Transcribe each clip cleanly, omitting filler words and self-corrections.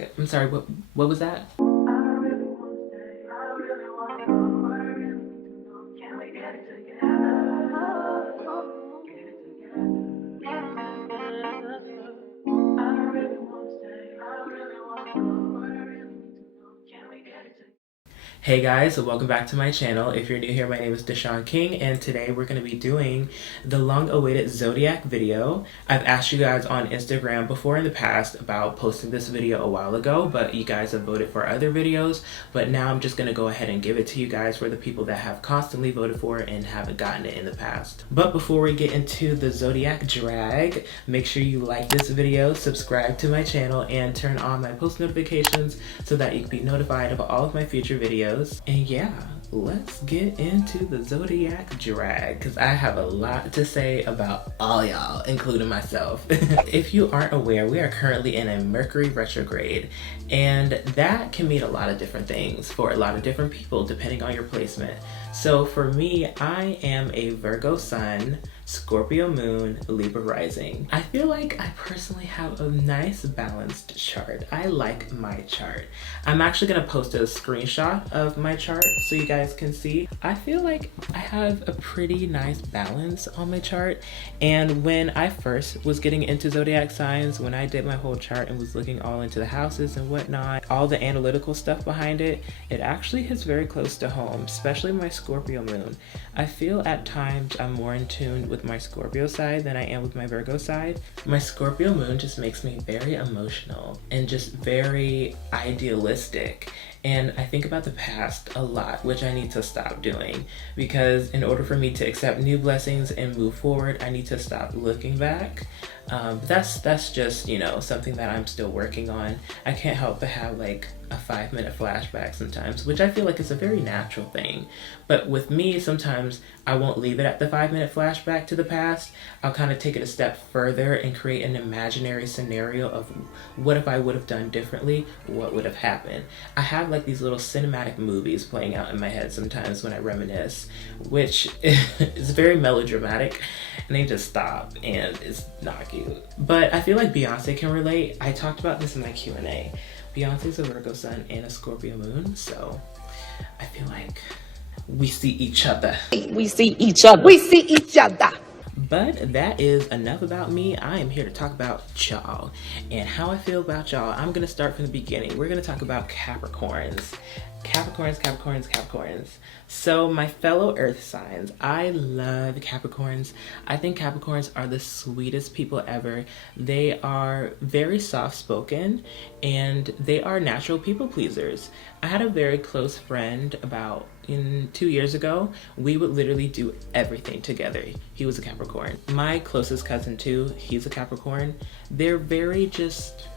I'm sorry, what was that? Hey guys, so welcome back to my channel. If you're new here, my name is Dishon and today we're going to be doing the long-awaited Zodiac video. I've asked you guys on Instagram before in the past about posting this video a while ago, but you guys have voted for other videos, but now I'm just going to go ahead and give it to you guys for the people that have constantly voted for it and haven't gotten it in the past. But before we get into the Zodiac drag, make sure you like this video, subscribe to my channel, and turn on my post notifications so that you can be notified of all of my future videos. And yeah, let's get into the Zodiac drag because I have a lot to say about all y'all, including myself. If you aren't aware, we are currently in a Mercury retrograde, and that can mean a lot of different things for a lot of different people depending on your placement. So for me, I am a Virgo sun, Scorpio moon, Libra rising. I feel like I personally have a nice balanced chart. I like my chart. I'm actually gonna post a screenshot of my chart so you guys can see. I feel like I have a pretty nice balance on my chart. And when I first was getting into zodiac signs, when I did my whole chart and was looking all into the houses and whatnot, all the analytical stuff behind it, it actually hits very close to home, especially my Scorpio moon. I feel at times I'm more in tune with my Scorpio side than I am with my Virgo side. My Scorpio moon just makes me very emotional and just very idealistic. And I think about the past a lot, which I need to stop doing, because in order for me to accept new blessings and move forward, I need to stop looking back. That's just, you know, something that I'm still working on. I can't help but have like a 5-minute flashback sometimes, which I feel like is a very natural thing. But with me, sometimes I won't leave it at the 5-minute flashback to the past. I'll kind of take it a step further and create an imaginary scenario of what if I would have done differently, what would have happened. I have like these little cinematic movies playing out in my head sometimes when I reminisce, which is very melodramatic, and they just stop and it's not cute. But I feel like Beyonce can relate. I talked about this in my Q&A. Beyonce's a Virgo sun and a Scorpio moon, so I feel like we see each other. We see each other. We see each other. But that is enough about me. I am here to talk about y'all and how I feel about y'all. I'm gonna start from the beginning. We're gonna talk about Capricorns. Capricorns. So my fellow earth signs, I love Capricorns. I think Capricorns are the sweetest people ever. They are very soft-spoken and they are natural people pleasers. I had a very close friend about 2 years ago. We would literally do everything together. He was a Capricorn. My closest cousin too, he's a Capricorn. They're very just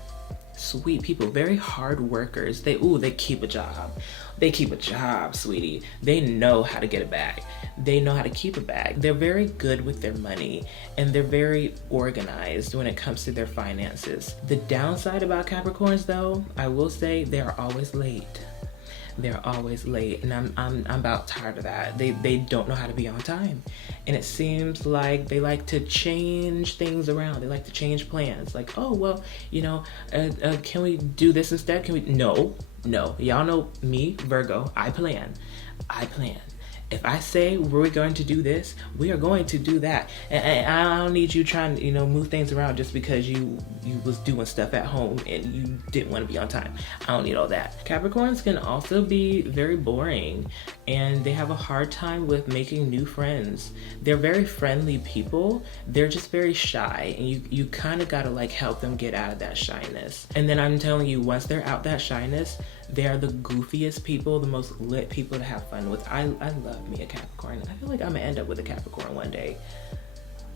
sweet people, very hard workers. They keep a job. They keep a job, sweetie. They know how to get a bag. They know how to keep a bag. They're very good with their money and they're very organized when it comes to their finances. The downside about Capricorns though, I will say they are always late. They're always late, and I'm about tired of that. They don't know how to be on time, and it seems like they like to change things around. They like to change plans. Like, oh well, you know, can we do this instead? Can we? No. Y'all know me, Virgo. I plan. If I say we're going to do this, we are going to do that. And I don't need you trying to, move things around just because you was doing stuff at home and you didn't want to be on time. I don't need all that. Capricorns can also be very boring and they have a hard time with making new friends. They're very friendly people. They're just very shy, and you kind of got to like help them get out of that shyness. And then I'm telling you, once they're out that shyness, they are the goofiest people, the most lit people to have fun with. I love me a Capricorn. I feel like I'm gonna end up with a Capricorn one day.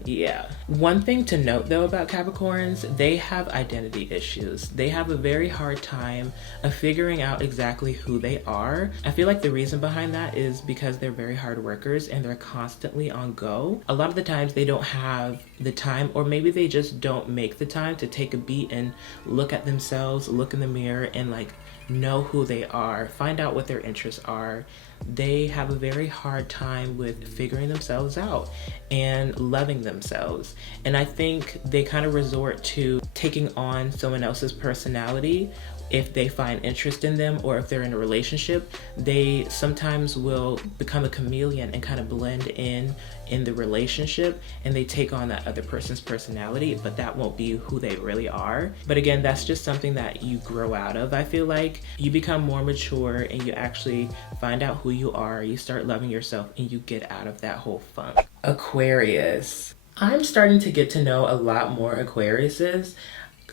Yeah. One thing to note though about Capricorns, they have identity issues. They have a very hard time of figuring out exactly who they are. I feel like the reason behind that is because they're very hard workers and they're constantly on go. A lot of the times they don't have the time, or maybe they just don't make the time to take a beat and look at themselves, look in the mirror and like know who they are, find out what their interests are. They have a very hard time with figuring themselves out and loving themselves. And I think they kind of resort to taking on someone else's personality if they find interest in them or if they're in a relationship, they sometimes will become a chameleon and kind of blend in the relationship, and they take on that other person's personality, but that won't be who they really are. But again, that's just something that you grow out of. I feel like you become more mature and you actually find out who you are, you start loving yourself, and you get out of that whole funk. Aquarius. I'm starting to get to know a lot more Aquariuses.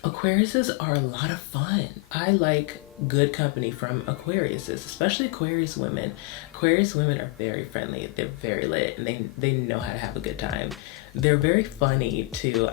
Aquariuses are a lot of fun. I like good company from Aquariuses, especially Aquarius women. Aquarius women are very friendly, they're very lit, and they know how to have a good time. They're very funny too.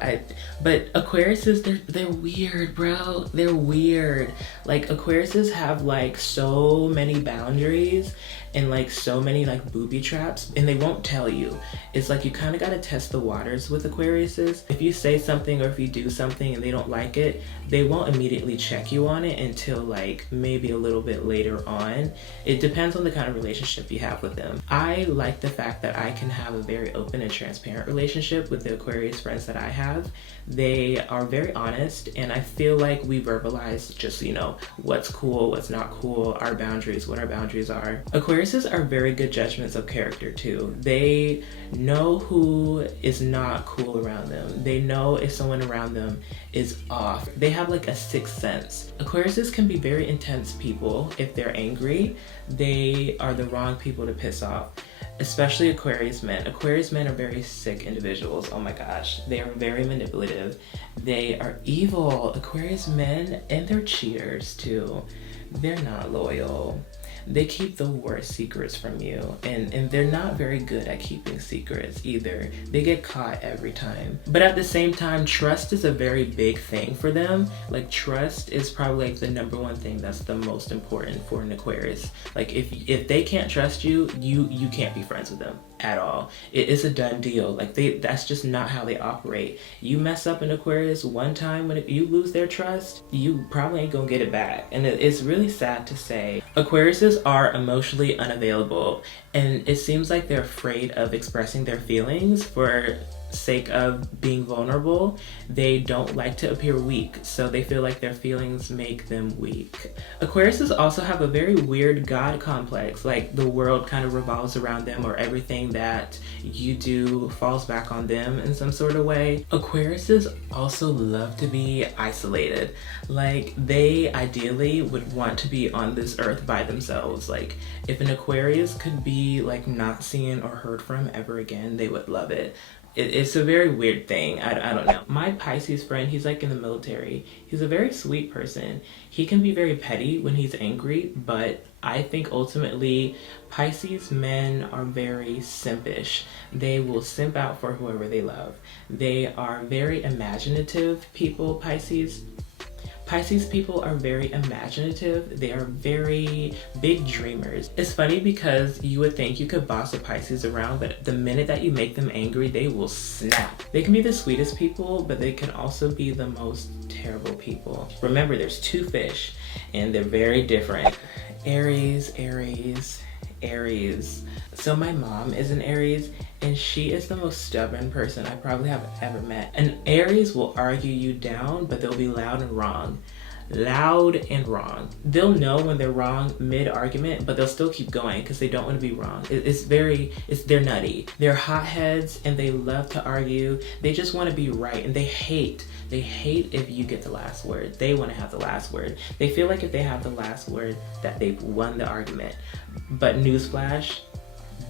But Aquariuses, they're weird, bro. They're weird. Like Aquariuses have like so many boundaries and like so many like booby traps, and they won't tell you. It's like you kind of got to test the waters with Aquariuses. If you say something or if you do something and they don't like it, they won't immediately check you on it until like maybe a little bit later on. It depends on the kind of relationship you have with them. I like the fact that I can have a very open and transparent relationship with the Aquarius friends that I have. They are very honest, and I feel like we verbalize just, you know, what's cool, what's not cool, our boundaries, what our boundaries are. Aquariuses are very good judgments of character too. They know who is not cool around them. They know if someone around them is off. They have like a sixth sense. Aquariuses can be very intense people. If they're angry, they are the wrong people to piss off. Especially Aquarius men. Aquarius men are very sick individuals. Oh my gosh. They are very manipulative. They are evil. Aquarius men, and they're cheaters too. They're not loyal. They keep the worst secrets from you, and they're not very good at keeping secrets either. They get caught every time. But at the same time, trust is a very big thing for them. Like trust is probably like the number one thing that's the most important for an Aquarius. Like if they can't trust you, you can't be friends with them at all. It is a done deal. Like that's just not how they operate. You mess up an Aquarius one time, when you lose their trust, you probably ain't gonna get it back. And it's really sad to say. Aquariuses are emotionally unavailable, and it seems like they're afraid of expressing their feelings for sake of being vulnerable. They don't like to appear weak, so they feel like their feelings make them weak. Aquariuses also have a very weird God complex, like the world kind of revolves around them, or everything that you do falls back on them in some sort of way. Aquariuses also love to be isolated. Like they ideally would want to be on this earth by themselves. Like if an Aquarius could be like not seen or heard from ever again, they would love it. It's a very weird thing. I don't know. My Pisces friend, he's like in the military. He's a very sweet person. He can be very petty when he's angry, but I think ultimately Pisces men are very simpish. They will simp out for whoever they love. They are very imaginative people, Pisces. Pisces people are very imaginative. They are very big dreamers. It's funny because you would think you could boss a Pisces around, but the minute that you make them angry, they will snap. They can be the sweetest people, but they can also be the most terrible people. Remember, there's two fish, and they're very different. Aries, Aries, Aries. So my mom is an Aries, and she is the most stubborn person I probably have ever met. An Aries will argue you down, but they'll be loud and wrong. Loud and wrong. They'll know when they're wrong mid-argument, but they'll still keep going because they don't want to be wrong. They're nutty. They're hotheads, and they love to argue. They just want to be right, and they hate if you get the last word. They want to have the last word. They feel like if they have the last word that they've won the argument. But newsflash,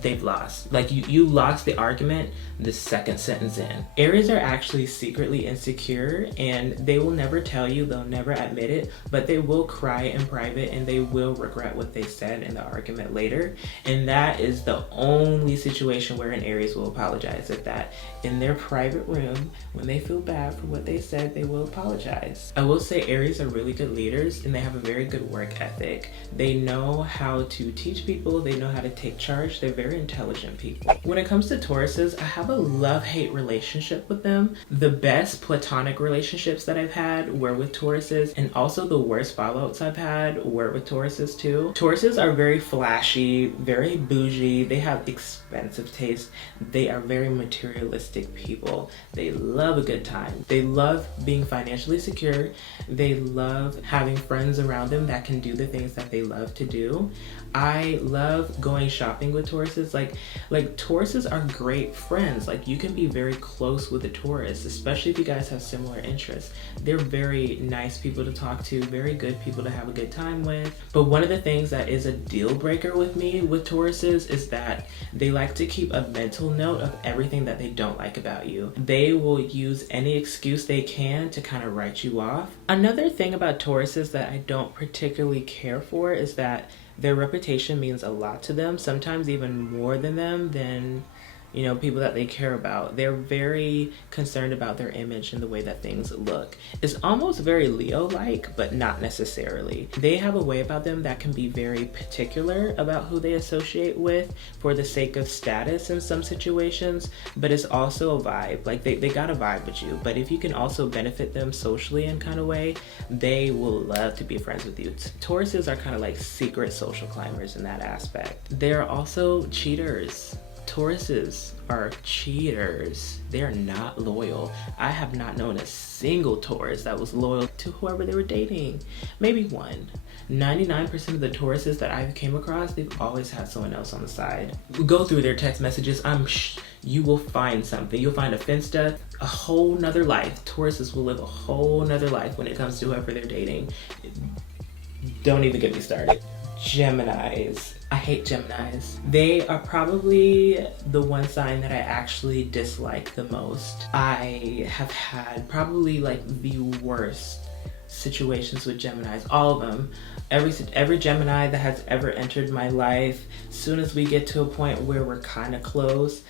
they've lost. Like you lost the argument the second sentence in. Aries are actually secretly insecure, and they will never tell you, they'll never admit it, but they will cry in private, and they will regret what they said in the argument later. And that is the only situation where an Aries will apologize. At that, in their private room, when they feel bad for what they said, they will apologize. I will say Aries are really good leaders, and they have a very good work ethic. They know how to teach people. They know how to take charge. They're very intelligent people. When it comes to Tauruses, I have a love-hate relationship with them. The best platonic relationships that I've had were with Tauruses, and also the worst fallouts I've had were with Tauruses too. Tauruses are very flashy, very bougie. They have expensive taste. They are very materialistic people. They love a good time. They love being financially secure. They love having friends around them that can do the things that they love to do. I love going shopping with Tauruses. Like Tauruses are great friends. Like, you can be very close with a Taurus, especially if you guys have similar interests. They're very nice people to talk to, very good people to have a good time with. But one of the things that is a deal breaker with me with Tauruses is that they like to keep a mental note of everything that they don't like about you. They will use any excuse they can to kind of write you off. Another thing about Tauruses that I don't particularly care for is that their reputation means a lot to them, sometimes even more than you know, people that they care about. They're very concerned about their image and the way that things look. It's almost very Leo-like, but not necessarily. They have a way about them that can be very particular about who they associate with for the sake of status in some situations, but it's also a vibe. Like, they got a vibe with you, but if you can also benefit them socially in kind of way, they will love to be friends with you. Tauruses are kind of like secret social climbers in that aspect. They're also cheaters. Tauruses are cheaters. They're not loyal. I have not known a single Taurus that was loyal to whoever they were dating. Maybe one. 99% of the Tauruses that I've came across, they've always had someone else on the side. Go through their text messages. You will find something. You'll find a Finsta, a whole nother life. Tauruses will live a whole nother life when it comes to whoever they're dating. Don't even get me started. Geminis. I hate Geminis. They are probably the one sign that I actually dislike the most. I have had probably like the worst situations with Geminis, all of them. Every Gemini that has ever entered my life, as soon as we get to a point where we're kind of close,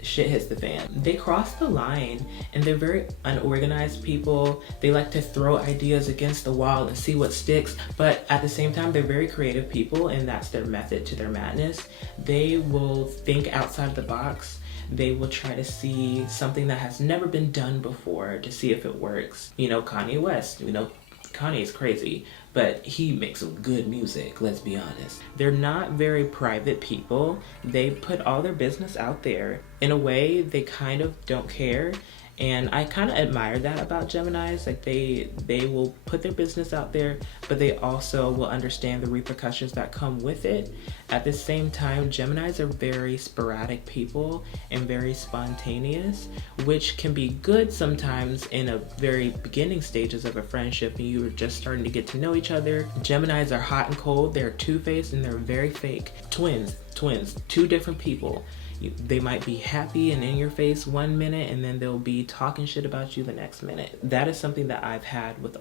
shit hits the fan. They cross the line, and they're very unorganized people. They like to throw ideas against the wall and see what sticks, but at the same time, they're very creative people, and that's their method to their madness. They will think outside the box. They will try to see something that has never been done before to see if it works. You know, Kanye West, you know, Kanye's crazy, but he makes some good music, let's be honest. They're not very private people. They put all their business out there. In a way, they kind of don't care. And I kind of admire that about Geminis. Like, they will put their business out there, but they also will understand the repercussions that come with it. At the same time, Geminis are very sporadic people and very spontaneous, which can be good sometimes in a very beginning stages of a friendship and you are just starting to get to know each other. Geminis are hot and cold. They're two-faced and they're very fake. Twins, two different people. They might be happy and in your face one minute, and then they'll be talking shit about you the next minute. That is something that I've had with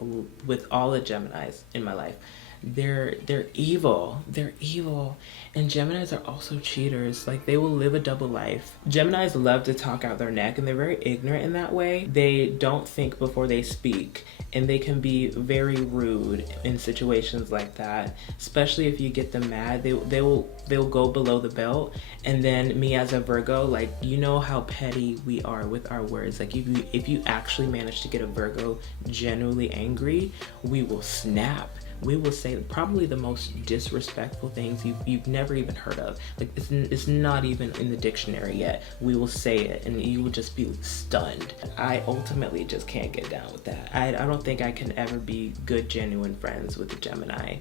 all the Geminis in my life. They're evil. They're evil. And Geminis are also cheaters. Like, they will live a double life. Geminis love to talk out their neck, and they're very ignorant in that way. They don't think before they speak, and they can be very rude in situations like that. Especially if you get them mad, they'll go below the belt. And then me as a Virgo, like, you know how petty we are with our words. Like, if you actually manage to get a Virgo genuinely angry, we will snap. We will say probably the most disrespectful things you've never even heard of. Like, it's not even in the dictionary yet. We will say it and you will just be stunned. I ultimately just can't get down with that. I don't think I can ever be good, genuine friends with a Gemini.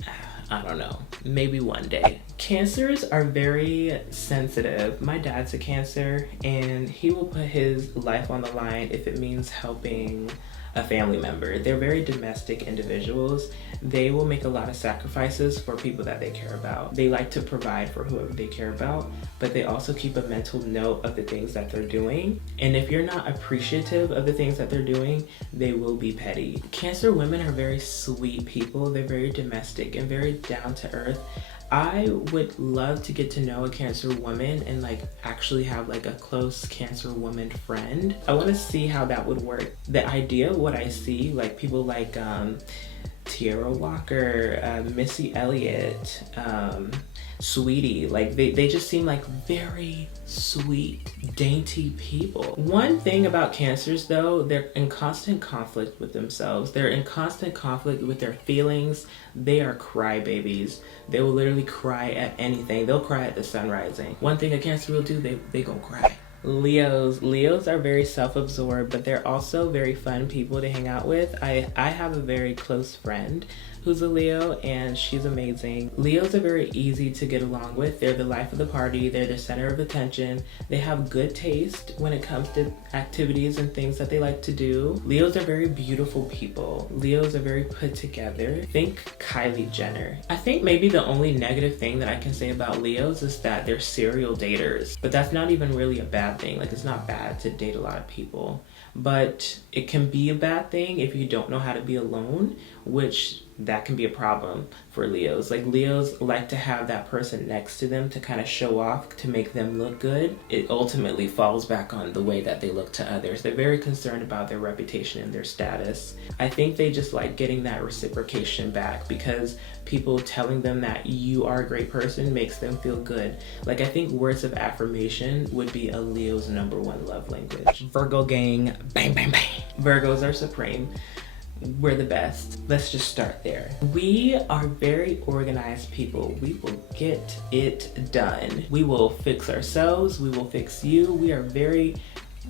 I don't know. Maybe one day. Cancers are very sensitive. My dad's a Cancer, and he will put his life on the line if it means helping a family member. They're very domestic individuals. They will make a lot of sacrifices for people that they care about. They like to provide for whoever they care about, but they also keep a mental note of the things that they're doing. And if you're not appreciative of the things that they're doing, they will be petty. Cancer women are very sweet people. They're very domestic and very down to earth. I would love to get to know a Cancer woman and like actually have like a close Cancer woman friend. I want to see how that would work. The idea of what I see, like people like Tierra Walker, Missy Elliott, Sweetie. Like they just seem like very sweet, dainty people. One thing about Cancers though, they're in constant conflict with themselves. They're in constant conflict with their feelings. They are crybabies. They will literally cry at anything. They'll cry at the sun rising. One thing a Cancer will do, they gonna cry. Leos are very self-absorbed, but they're also very fun people to hang out with. I have a very close friend who's a Leo, and she's amazing. Leos are very easy to get along with. They're the life of the party. They're the center of attention. They have good taste when it comes to activities and things that they like to do. Leos are very beautiful people. Leos are very put together. Think Kylie Jenner. I think maybe the only negative thing that I can say about Leos is that they're serial daters, but that's not even really a bad thing. Like, it's not bad to date a lot of people, but it can be a bad thing if you don't know how to be alone, which that can be a problem for Leos. Like, Leos like to have that person next to them to kind of show off, to make them look good. It ultimately falls back on the way that they look to others. They're very concerned about their reputation and their status. I think they just like getting that reciprocation back, because people telling them that you are a great person makes them feel good. Like, I think words of affirmation would be a Leo's #1 love language. Virgo gang, bang, bang, bang. Virgos are supreme. We're the best. Let's just start there. We are very organized people. We will get it done. We will fix ourselves. We will fix you. We are very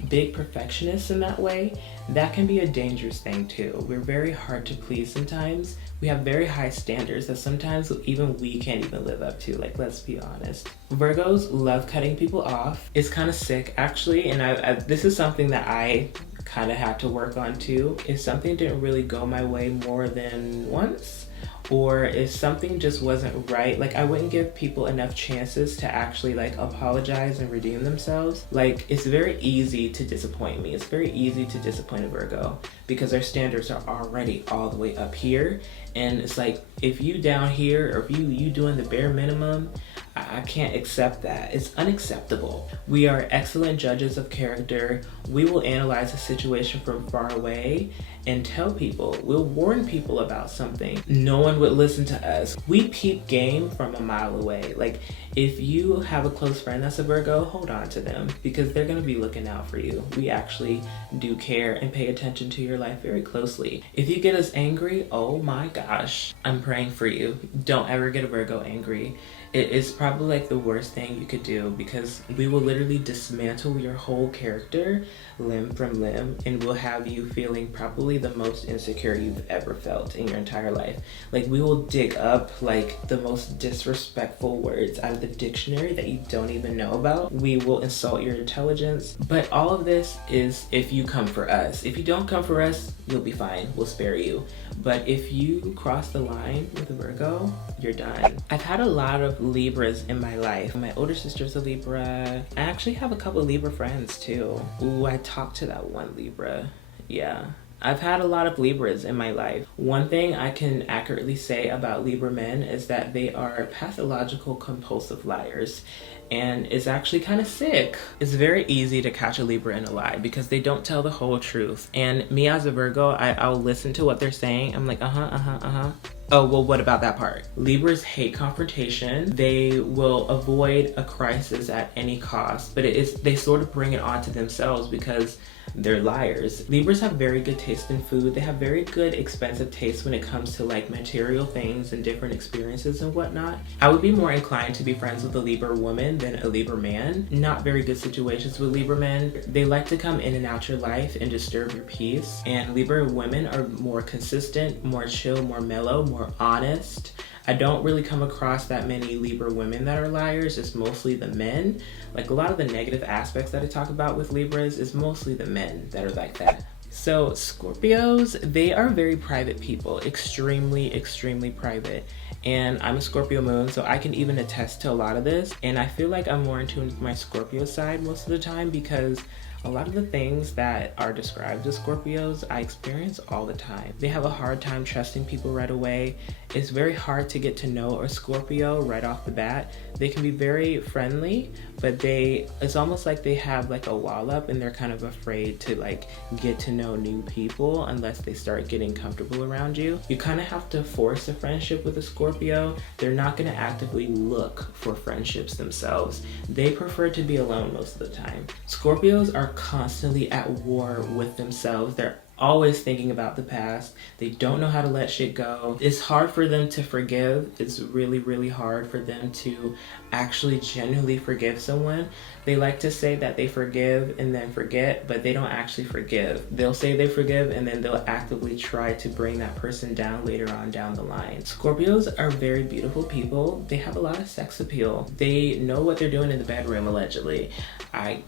big perfectionists in that way. That can be a dangerous thing too. We're very hard to please sometimes. We have very high standards that sometimes even we can't even live up to. Like, let's be honest. Virgos love cutting people off. It's kind of sick actually, and this is something that I kind of had to work on too. If something didn't really go my way more than once, or if something just wasn't right, like, I wouldn't give people enough chances to actually like apologize and redeem themselves. Like, it's very easy to disappoint me. It's very easy to disappoint a Virgo because our standards are already all the way up here, and it's like, if you down here, or if you doing the bare minimum, I can't accept that. It's unacceptable. We are excellent judges of character. We will analyze a situation from far away and tell people. We'll warn people about something. No one would listen to us. We peep game from a mile away. Like, if you have a close friend that's a Virgo, hold on to them, because they're gonna be looking out for you. We actually do care and pay attention to your life very closely. If you get us angry, oh my gosh, I'm praying for you. Don't ever get a Virgo angry. It is probably like the worst thing you could do, because we will literally dismantle your whole character limb from limb, and we'll have you feeling probably the most insecure you've ever felt in your entire life. Like, we will dig up like the most disrespectful words out of the dictionary that you don't even know about. We will insult your intelligence. But all of this is if you come for us. If you don't come for us, you'll be fine. We'll spare you. But if you cross the line with a Virgo, you're done. I've had a lot of Libras in my life. My older sister's a Libra. I actually have a couple of Libra friends too. Ooh, I talked to that one Libra. Yeah. I've had a lot of Libras in my life. One thing I can accurately say about Libra men is that they are pathological compulsive liars, and it's actually kind of sick. It's very easy to catch a Libra in a lie because they don't tell the whole truth. And me as a Virgo, I'll listen to what they're saying. I'm like, oh, well, what about that part? Libras hate confrontation. They will avoid a crisis at any cost, but they sort of bring it onto themselves because they're liars. Libras have very good taste in food. They have very good expensive taste when it comes to like material things and different experiences and whatnot. I would be more inclined to be friends with a Libra woman than a Libra man. Not very good situations with Libra men. They like to come in and out your life and disturb your peace. And Libra women are more consistent, more chill, more mellow, more honest. I don't really come across that many Libra women that are liars. It's mostly the men. Like, a lot of the negative aspects that I talk about with Libras is mostly the men that are like that. So Scorpios, they are very private people, extremely, extremely private. And I'm a Scorpio moon, so I can even attest to a lot of this. And I feel like I'm more in tune with my Scorpio side most of the time, because A lot of the things that are described as Scorpios, I experience all the time. They have a hard time trusting people right away. It's very hard to get to know a Scorpio right off the bat. They can be very friendly, but it's almost like they have like a wall up and they're kind of afraid to like get to know new people unless they start getting comfortable around you. You kind of have to force a friendship with a Scorpio. They're not going to actively look for friendships themselves. They prefer to be alone most of the time. Scorpios are constantly at war with themselves. They're always thinking about the past. They don't know how to let shit go. It's hard for them to forgive. It's really, really hard for them to actually genuinely forgive someone. They like to say that they forgive and then forget, but they don't actually forgive. They'll say they forgive and then they'll actively try to bring that person down later on down the line. Scorpios are very beautiful people. They have a lot of sex appeal. They know what they're doing in the bedroom, allegedly. I'm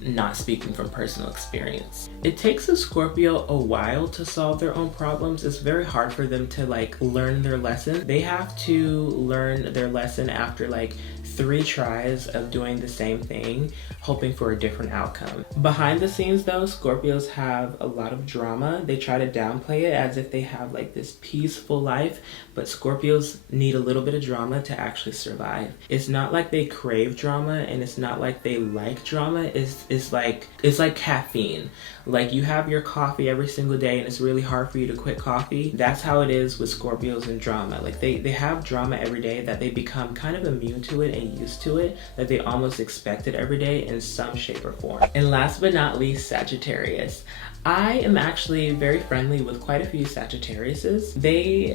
not speaking from personal experience. It takes a Scorpio a while to solve their own problems. It's very hard for them to like learn their lesson. They have to learn their lesson after like 3 tries of doing the same thing, hoping for a different outcome. Behind the scenes though, Scorpios have a lot of drama. They try to downplay it as if they have like this peaceful life, but Scorpios need a little bit of drama to actually survive. It's not like they crave drama and it's not like they like drama. It's like caffeine. Like you have your coffee every single day and it's really hard for you to quit coffee. That's how it is with Scorpios and drama. Like they have drama every day that they become kind of immune to it and used to it, that they almost expect it every day in some shape or form. And last but not least, Sagittarius. I am actually very friendly with quite a few Sagittariuses.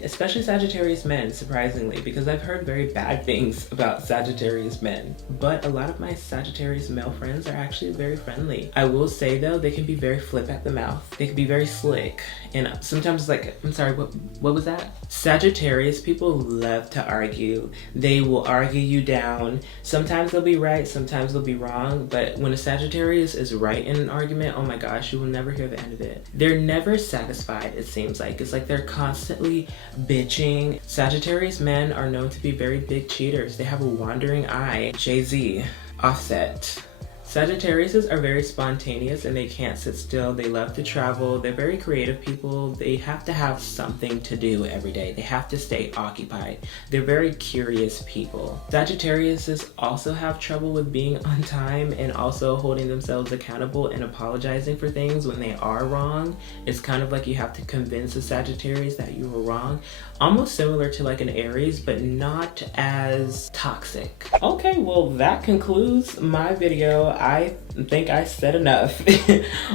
Especially Sagittarius men, surprisingly, because I've heard very bad things about Sagittarius men. But a lot of my Sagittarius male friends are actually very friendly. I will say though, they can be very flip at the mouth. They can be very slick. And sometimes like, I'm sorry, what was that? Sagittarius people love to argue. They will argue you down. Sometimes they'll be right, sometimes they'll be wrong. But when a Sagittarius is right in an argument, oh my gosh, you will never hear the end of it. They're never satisfied, it seems like. It's like they're constantly bitching. Sagittarius men are known to be very big cheaters. They have a wandering eye. Jay-Z, Offset. Sagittariuses are very spontaneous and they can't sit still. They love to travel. They're very creative people. They have to have something to do every day. They have to stay occupied. They're very curious people. Sagittariuses also have trouble with being on time and also holding themselves accountable and apologizing for things when they are wrong. It's kind of like you have to convince a Sagittarius that you were wrong. Almost similar to like an Aries, but not as toxic. Okay, well that concludes my video. I think I said enough.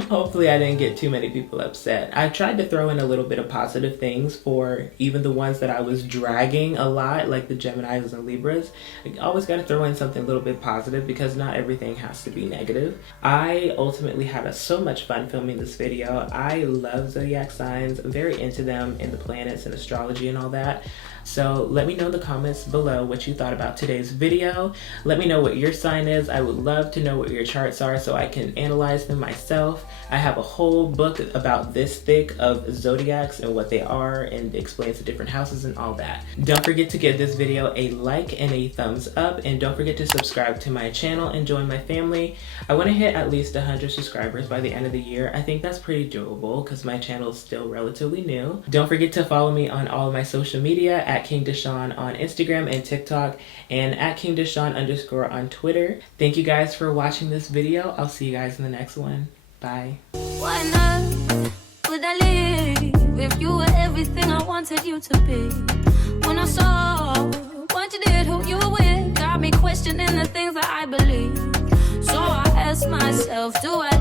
Hopefully I didn't get too many people upset. I tried to throw in a little bit of positive things for even the ones that I was dragging a lot, like the Geminis and Libras. I always got to throw in something a little bit positive because not everything has to be negative. I ultimately had so much fun filming this video. I love zodiac signs. I'm very into them and the planets and astrology and all that. So let me know in the comments below what you thought about today's video. Let me know what your sign is. I would love to know what your charts are so I can analyze them myself. I have a whole book about this thick of zodiacs and what they are and explains the different houses and all that. Don't forget to give this video a like and a thumbs up, and don't forget to subscribe to my channel and join my family. I want to hit at least 100 subscribers by the end of the year. I think that's pretty doable because my channel is still relatively new. Don't forget to follow me on all of my social media at King Dishon on Instagram and TikTok, and at King Dishon _ on Twitter. Thank you guys for watching this video. I'll see you guys in the next one. Bye. Why not would I leave if you were everything I wanted you to be? When I saw what you did, who you were with, got me questioning the things that I believe. So I asked myself, do I